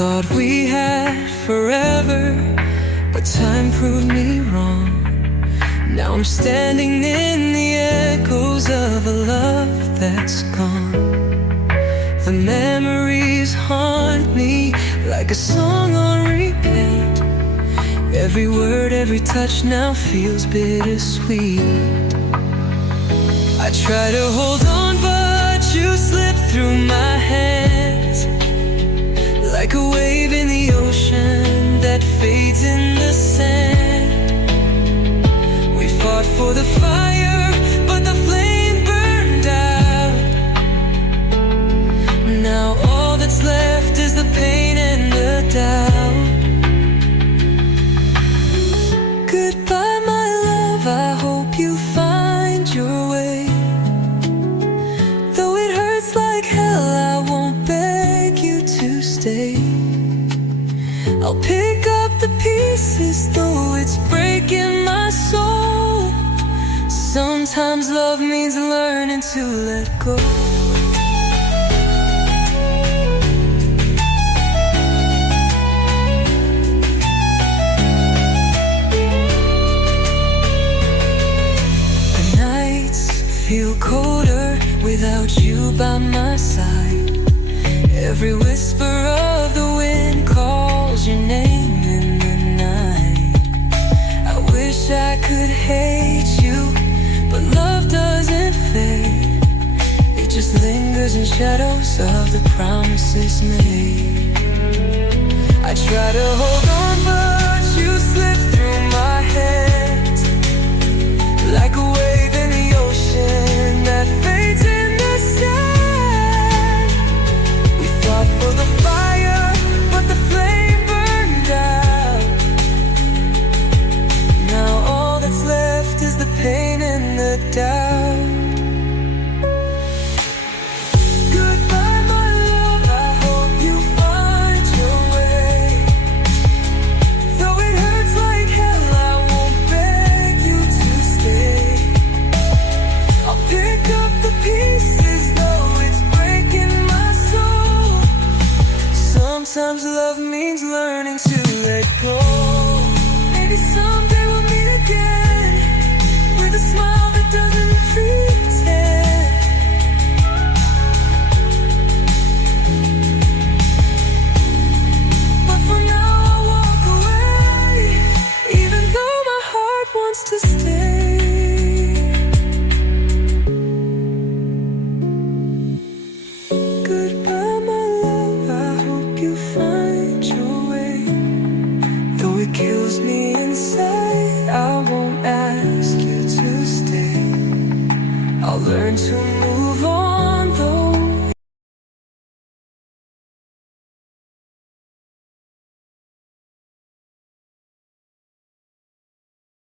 thought we had forever, but time proved me wrong. Now I'm standing in the echoes of a love that's gone. The memories haunt me like a song on repeat. Every word, every touch now feels bittersweet. I try to hold on, but you slip through my hands like a wave in the ocean that fades in the sand. We fought for the fire, but the flame burned out. Now all that's left is the pain and the doubt. Goodbye, my love, I hope you find your way. Though it hurts like hell, I won't beg you to stay. I'll pick up the pieces, though it's breaking my soul. Sometimes love means learning to let go. The nights feel colder without you by my side. Every whisper of the wind calls your name in the night. I wish I could hate you, but love doesn't fade. It just lingers in shadows of the promises made. I try to hold on, but you slip through my hands like a wave in the ocean that fades in the sand. We fought for the fire, but the flame burned out. Now all that's left is the pain and the doubt. Goodbye, my love, I hope you find your way. Though it hurts like hell, I won't beg you to stay. I'll pick up the pieces, though it's breaking my soul. Sometimes love means learning to let go. Maybe someday we'll meet again with a smile that doesn't pretend. But for now I'll walk away, even though my heart wants to stay. Goodbye, my love, I hope you find your way. Though it kills me inside, I won't ask you to stay. I'll learn to move